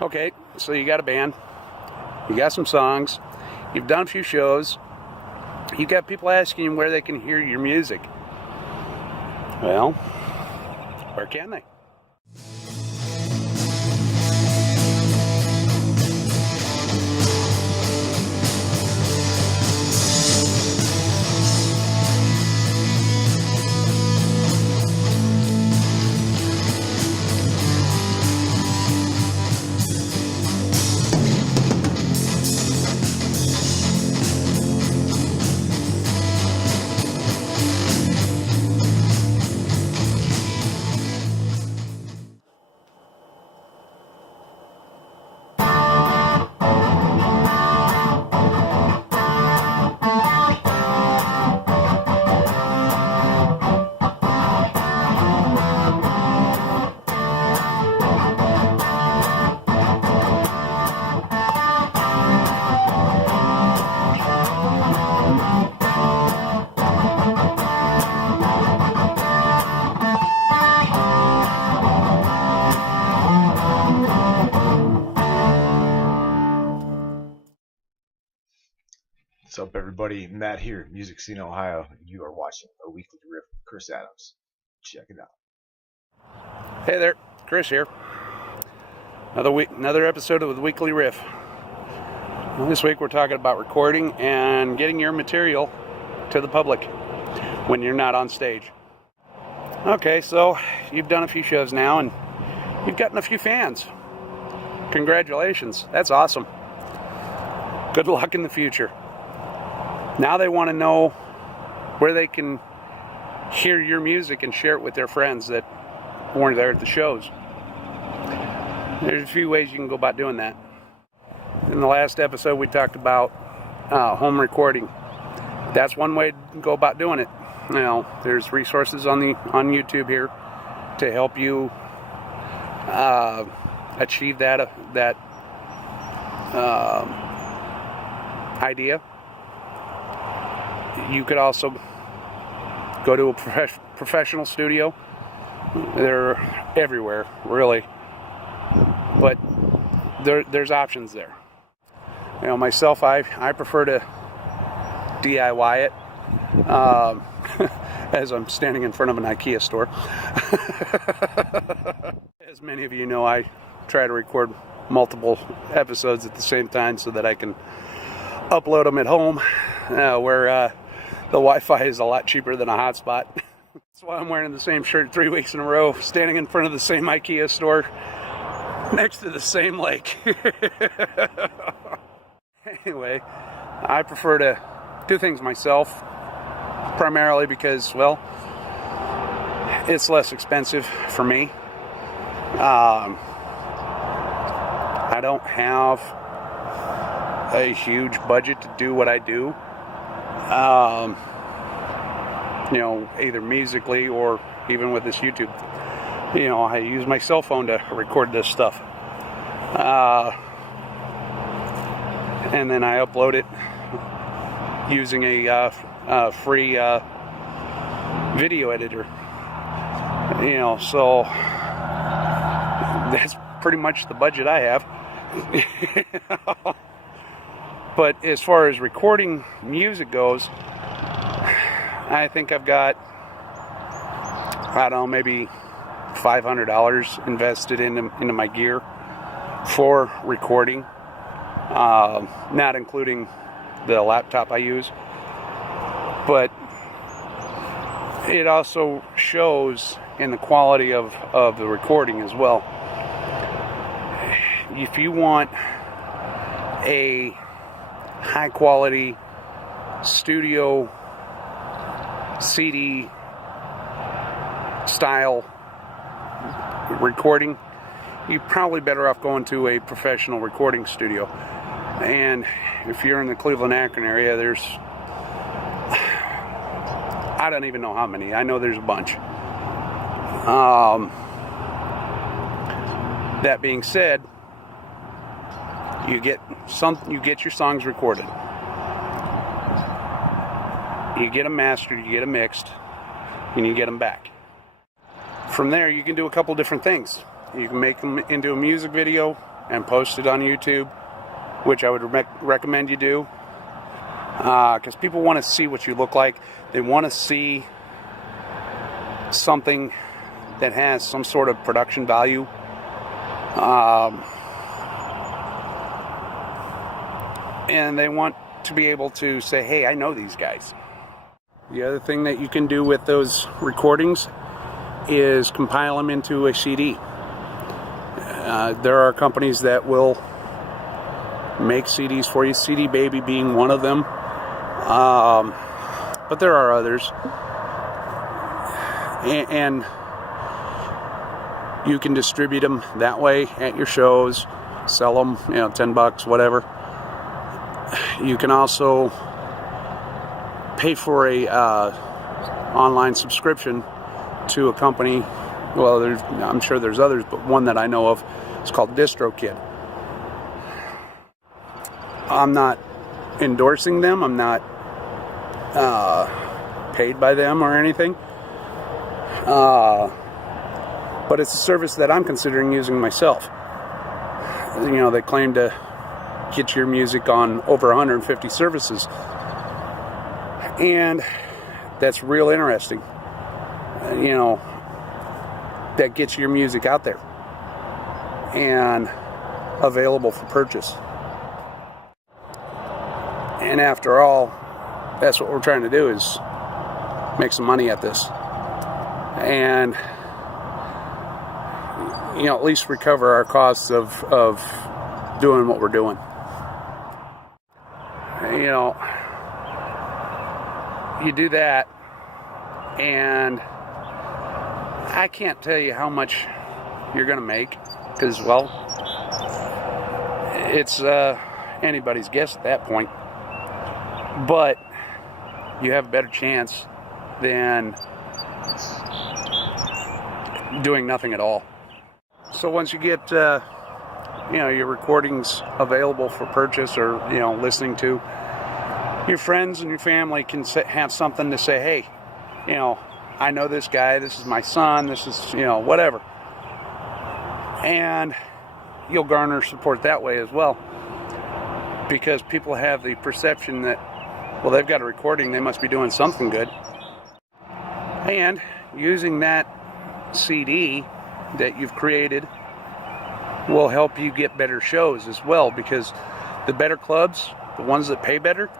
Okay, so you got a band, you got some songs, you've done a few shows, you got people asking you where they can hear your music. Well, where can they? What's up, everybody? Matt here, Music Scene, Ohio. You are watching a weekly riff with Chris Adams. Check it out. Hey there, Chris here. Another episode of the Weekly Riff. Well, this week we're talking about recording and getting your material to the public when you're not on stage. Okay, so you've done a few shows now and you've gotten a few fans. Congratulations, that's awesome. Good luck in the future. Now they want to know where they can hear your music and share it with their friends that weren't there at the shows. There's a few ways you can go about doing that. In the last episode, we talked about home recording. That's one way to go about doing it. Now, there's resources on YouTube here to help you achieve that idea. You could also go to a professional studio. They're everywhere, really. But there's options there. You know, myself, I prefer to DIY it as I'm standing in front of an IKEA store. As many of you know, I try to record multiple episodes at the same time so that I can upload them at home where the Wi-Fi is a lot cheaper than a hotspot. That's why I'm wearing the same shirt 3 weeks in a row, standing in front of the same IKEA store, next to the same lake. Anyway, I prefer to do things myself, primarily because, well, it's less expensive for me. I don't have a huge budget to do what I do. You know, either musically or even with this YouTube. You know, I use my cell phone to record this stuff. And then I upload it using a free video editor. You know, so that's pretty much the budget I have. But as far as recording music goes, I think I've got, I don't know, maybe $500 invested into my gear for recording, not including the laptop I use. But it also shows in the quality of the recording as well. If you want a high quality studio CD style recording, you're probably better off going to a professional recording studio. And if you're in the Cleveland, Akron area, there's, I don't even know how many. I know there's a bunch. That being said, you get your songs recorded. You get them mastered, you get them mixed, and you get them back. From there, you can do a couple different things. You can make them into a music video, and post it on YouTube, which I would recommend you do, because people want to see what you look like. They want to see something that has some sort of production value. And they want to be able to say, hey, I know these guys. The other thing that you can do with those recordings is compile them into a CD. There are companies that will make CDs for you, CD Baby being one of them. But there are others. And you can distribute them that way at your shows, sell them, $10, whatever. You can also pay for a online subscription to a company. Well, I'm sure there's others, but one that I know of is called DistroKid. I'm not endorsing them. I'm not paid by them or anything. But it's a service that I'm considering using myself. They claim to get your music on over 150 services. And that's real interesting. That gets your music out there and available for purchase. And after all, that's what we're trying to do, is make some money at this. And at least recover our costs of doing what we're doing. You do that, and I can't tell you how much you're going to make, because, well, it's anybody's guess at that point. But you have a better chance than doing nothing at all. So once you get your recordings available for purchase, or listening to, your friends and your family can have something to say, hey, I know this guy, this is my son, this is whatever, and you'll garner support that way as well, because people have the perception that, well, they've got a recording, they must be doing something good. And using that CD that you've created will help you get better shows as well, because the better clubs, the ones that pay better,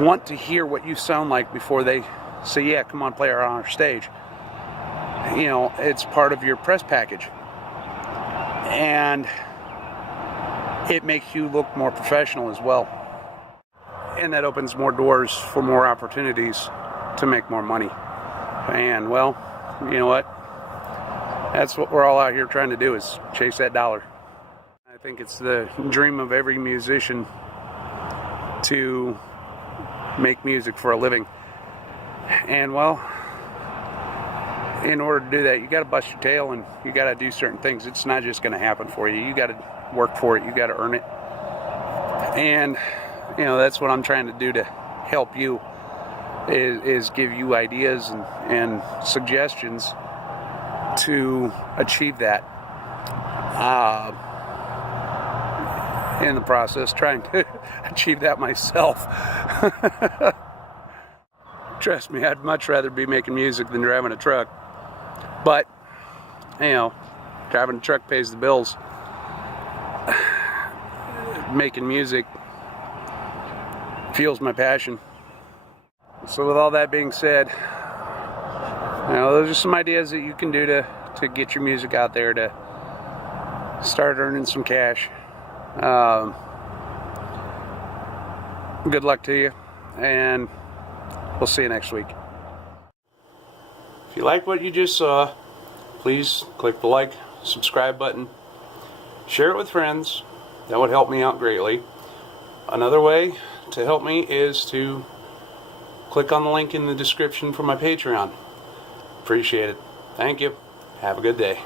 want to hear what you sound like before they say, yeah, come on, play on our stage. It's part of your press package, and it makes you look more professional as well, and that opens more doors for more opportunities to make more money. And, well, you know what? That's what we're all out here trying to do, is chase that dollar. I think it's the dream of every musician to make music for a living. And, well, in order to do that, you got to bust your tail, and you got to do certain things. It's not just going to happen for you. You got to work for it. You got to earn it. And, that's what I'm trying to do to help you, is give you ideas and suggestions to achieve that. In the process, trying to achieve that myself. Trust me, I'd much rather be making music than driving a truck. But, driving a truck pays the bills. Making music fuels my passion. So with all that being said, those are some ideas that you can do to get your music out there, to start earning some cash. Good luck to you, and we'll see you next week. If you like what you just saw, please click the like, subscribe button. Share it with friends. That would help me out greatly. Another way to help me is to click on the link in the description for my Patreon. Appreciate it. Thank you. Have a good day.